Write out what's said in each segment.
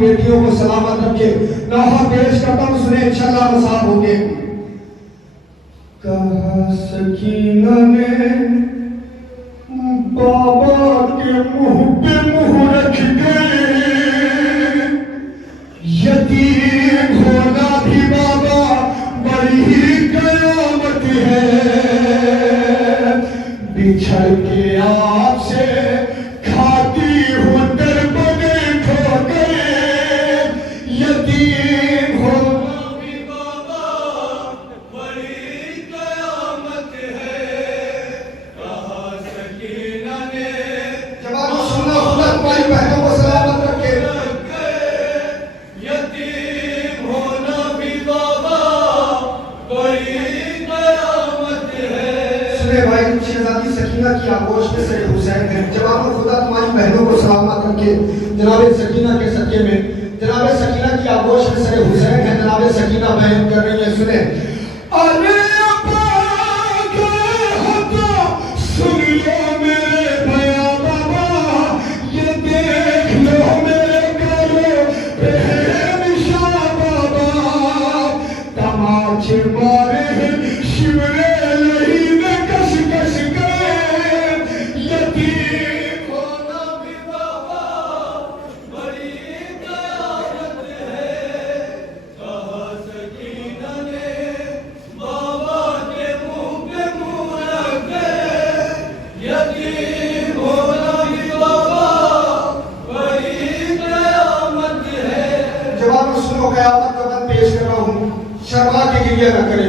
बेटियों को सलामत रखे। नौहा पेश करता हूँ, सुने इंशाल्लाह मसाब होंगे। कहा सकीना ने बाबा के मुंह पे मुंह रख गए, यतीम होना भी बाबा बड़ी ही कयामत है। बिछड़ के आपसे खाती हूँ दर बने ठोकर, यतीम होना भी बाबा बड़ी कयामत है। कहा सकीना ने जवाब सुनना, खुदा तुम्हारी बहनों को सलामत रखे। यतीम होना भी बाबा बड़ी कयामत है। सुने भाई, शहजादी सकीना की आगोश में सरे हुसैन है। जवाब खुदा तुम्हारी बहनों को सलामत रखे। जनाब सकीना के सदके में जनाब सकीना की आगोश में सरे हुसैन है। जनाब सकीना बयान कर रही है, सुने। अरे सुन लो मेरे भया बाबा, ये देख लो मेरे करो बेनिशा बाबा, तमाचे मारे शिवरे लही में कस कस गए, यतीम होना भी बाबा बड़ी कयामत है। कहा सकीना ने बाबा के मुंह पे मुंह रख गए, यतीम होना भी बाबा बड़ी कयामत है। जवाब सुनो, कयामत का बंद पेश कर रहा हूँ, शर्मा के गिरिया न करे।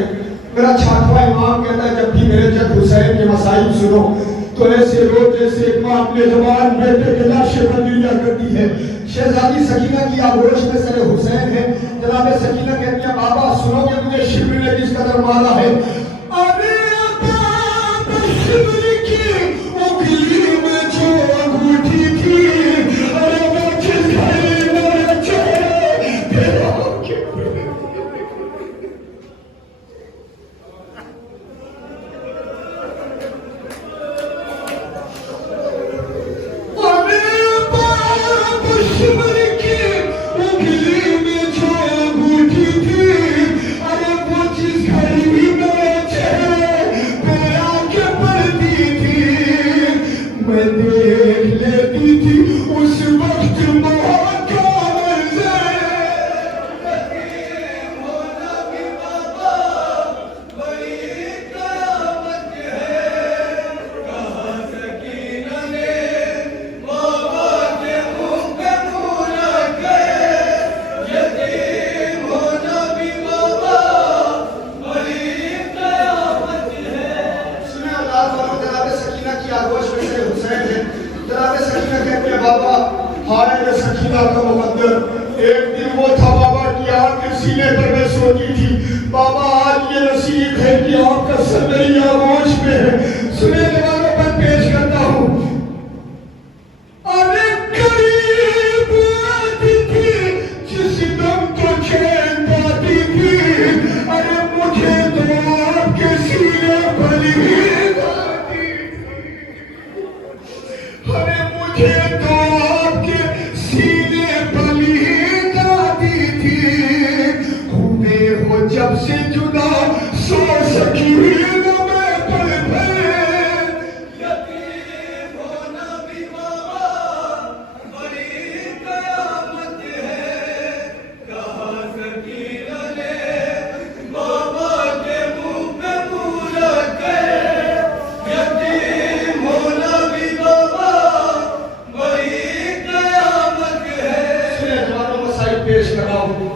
मेरा छाठवां इमाम कहता है, जब भी मेरे जद हुसैन के मसाइब सुनो तो ऐसे रो जैसे एक माँ अपने जवान बेटे के लाशें बंदिया करती है। शहजादी सकीना की आगोश में सरे हुसैन है। जनाब सकीना कहती है, बाबा सुनोगे मुझे शिब्र ने किस कदर मारा है। अरे बाबा शिब्र की उंगली में जो अंगूठी थी, अरे वो किस घड़ी में चढ़े तेरा शिवरी की उंगली में जो अंगूठी थी, अरे वो जिस घड़ी में चेहरे पे आके पड़ती थी, मैं देख लेती थी उस वक्त मौत का मंजर। यतीम होना भी बाबा बड़ी कयामत है। कहा सकीना ने बाबा के मुंह पे मुंह रख गए, यतीम होना भी बाबा बड़ी कयामत है। सुने अल्लाह वालों, जनाब सकीना की आगोश में से हुसैन है। जनाब सकीना कहते हैं, बाबा हाय रे सकीना का मुकद्दर, एक दिन वो था बाबा की आपके सीने पर मैं सोती थी। बाबा आज ये नसीब है कि आपका सर मेरी आगोश में है। सुने वालों पर पेश करता हूँ। अरे करीब आती थी जिस दम तो चैन पाती थी, अरे मुझे तो आपके सीने पर ही गाती थी, अरे मुझे तो आपके सीने पर ही गाती थी। हुए हो जब से जुदा सो सकी न मैं पल भर, यतीम होना भी बाबा बड़ी कयामत है। कहा सकीना ने बाबा के मुंह पे मुंह रख गए, यतीम होना भी बाबा बड़ी कयामत है। सुने जवानों मसाइब पेश कर रहा हूँ।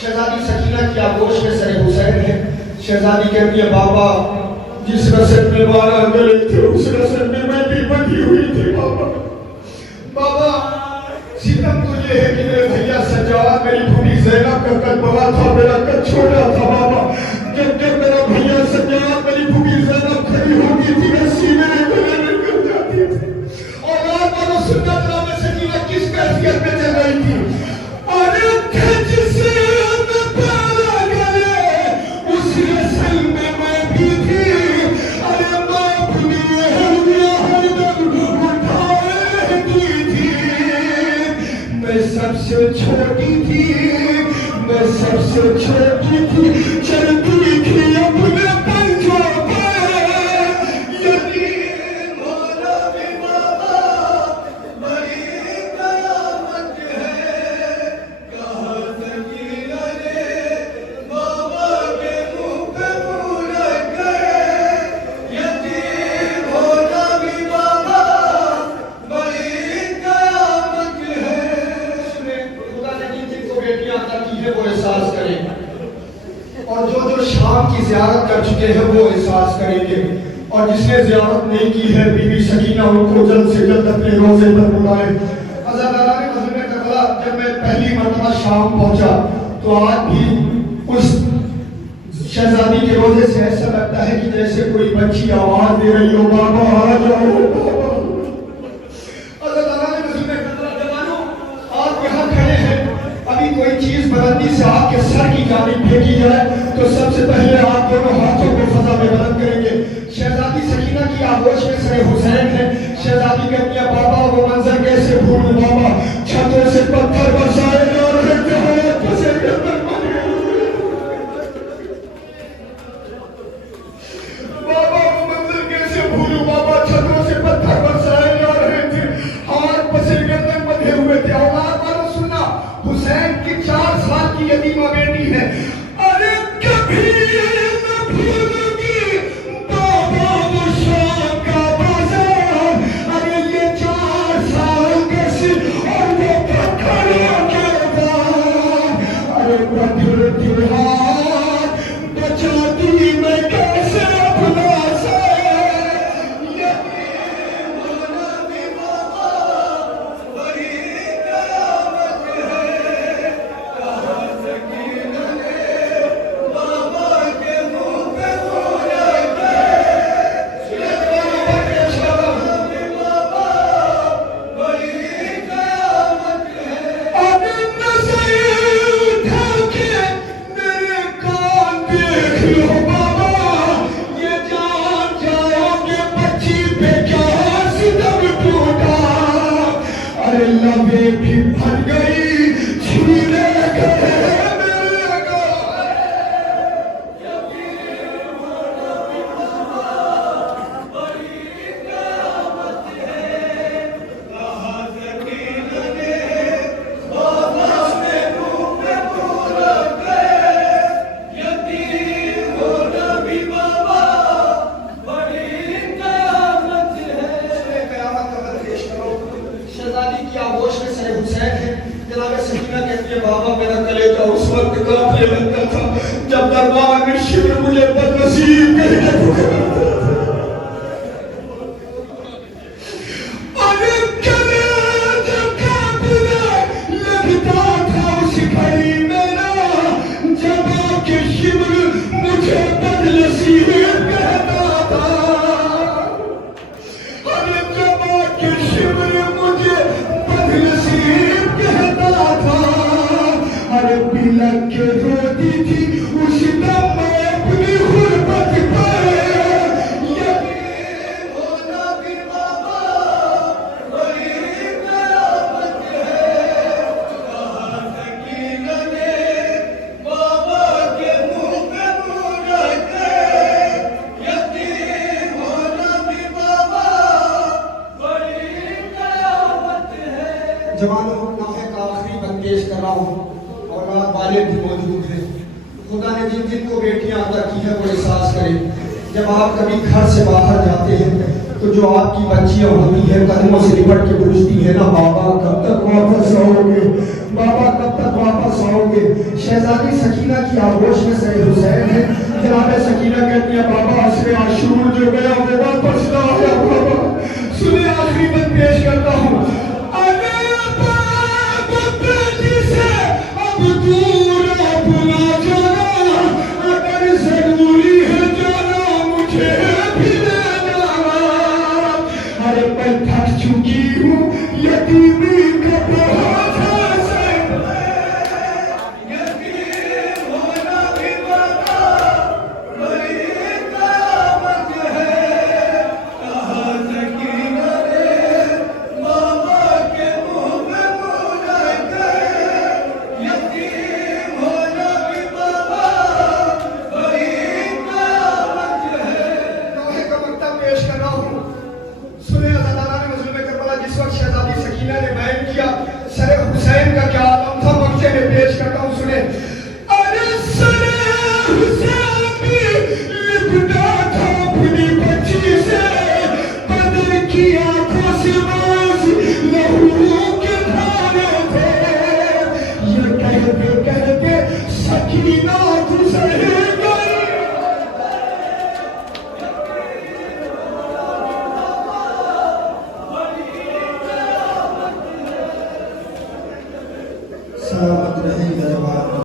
शहजादी सकीना की आगोश में सरे हुसैन है। शहजादी कहती है, बाबा जिस रसद में 12 गले थे उस रसद में मैं भी बंधी हुई थी। बाबा बाबा सितम तो ये है कि मेरे भैया सज्जाद, मेरी भूमि ज़ैनब का कद बड़ा था, मेरा कद छोटा था। बाबा जब जब मेरा भैया सज्जाद, मेरी भूमि ज़ैनब खड़ी होती थी, मैं सीने में गले में गिर जाती थी। और आप वालों सुनना, जनाब सकीना किस कैफियत में चल रही थी। अरे जिसे मैं प्यारा गले उस रसल में मैं भी थी, अरे मैं अपनी हरदम उठाए रहती थी। मैं सबसे छोटी थी, मैं सबसे छोटी थी, चलती थी अपने पंजों पे। यतीम होना भी बाबा बड़ी कयामत है, कहा सकीना ने बाबा के मुंह पे मुंह रख गए। यतीम होना भी बाबा बड़ी कयामत है। खुदा ने जिनको बेटियां अता की है वो एहसास करें, और जो शाम की ज़ियारत कर चुके हैं वो एहसास करेंगे, और जिसने ज़ियारत नहीं की है बीबी सकीना उनको जल्द से जल्द अपने रोज़े पर बुलाए। अज़ादारान मज़हब करबला, जब मैं पहली मरतबा शाम पहुंचा तो आज भी उस शहजादी के रोज़े से ऐसा लगता है कि जैसे कोई बच्ची आवाज़ दे रही हो, बाबा आ जाओ बाबा। अज़ादारान मज़हब करबला, जवानों आप यहाँ खड़े हैं, अभी कोई चीज बुलंदी से आपके सर की जानिब फेंकी जाए तो सबसे पहले आप दोनों हाथों को फजा में बुलंद करेंगे। शहजादी सकीना की आगोश में सरे हुसैन है। शहजादी कहती है बाबा वो मंजर कैसे भूलूं बाबा, छतों से पत्थर बरसाए जा रहे थे, बाबा वो मंजर कैसे भूलूं बाबा, छतों से पत्थर बरसाए जा रहे थे, हाथ पसे गर्दन बंधे हुए थे। औलाद वालों सुनना, हुसैन की 4 साल की यतीमा बेटी है। अरे कभी न भूलूंगी बाबा वो शाम का बाजार, अरे ये 4 साल के सिर और वो पत्थरों के दाग, अरे पत्थर के हाथ बचाती मैं कैसे अपना से। यतीम होना भी बाबा बड़ी कयामत है, कहा सकीना ने बाबा के मुंह पे मुंह रख गए। यतीम भी बाबा बड़ी कयामत है। अब नज़र उठा के मेरे कान देख लो बाबा, ये जान जाओगे बच्ची पे क्या सितम टूटा, अरे लबे भी फट गई छीने गए मेरे गाल। यतीम होना भी बाबा बड़ी कयामत है, कहा सकीना ने बाबा के मुंह पे मुंह रख गए। यतीम होना भी बाबा बड़ी कयामत है। कयामत का पेश करो। शहजादी की आगोश में सरे हुसैन है। जनाब सकीना कहती है बाबा मेरा कलेजा उस वक्त कांपने लगता था जब दरबार में शिवर मुझे बदनसीब कहने लगा। अरे कलेजा कांपने लगता था उस घड़ी मेरा, जब आपके शिवर मुझे बदनसीब कहता था। अरे जब आपके शिवर मुझे बदनसीब कहता था, अरे बिलक के रोती थी उस दम मैं अपनी गुर्बत पर। यतीम होना भी बाबा बड़ी कयामत है, कहा सकीना ने बाबा के मुंह पे मुंह रख गए। यतीम होना भी बाबा बड़ी कयामत है। जवानों नाहे का आखिरी बंद पेश कर रहा हूँ, औलाद वाले भी मौजूद हैं। खुदा ने जिनको बेटियां अता की है वो एहसास करें। जब आप कभी घर से बाहर जाते हैं तो जो आपकी बच्चियां होती हैं कदमों से लिपट के पूछती है ना बाबा कब तक वापस आओगे, बाबा कब तक वापस आओगे। शहजादी सकीना की आगोश में सरे हुसैन है। जनाब सकीना कहती है बाबा असरे आशूर जो गया वो वापस ना आया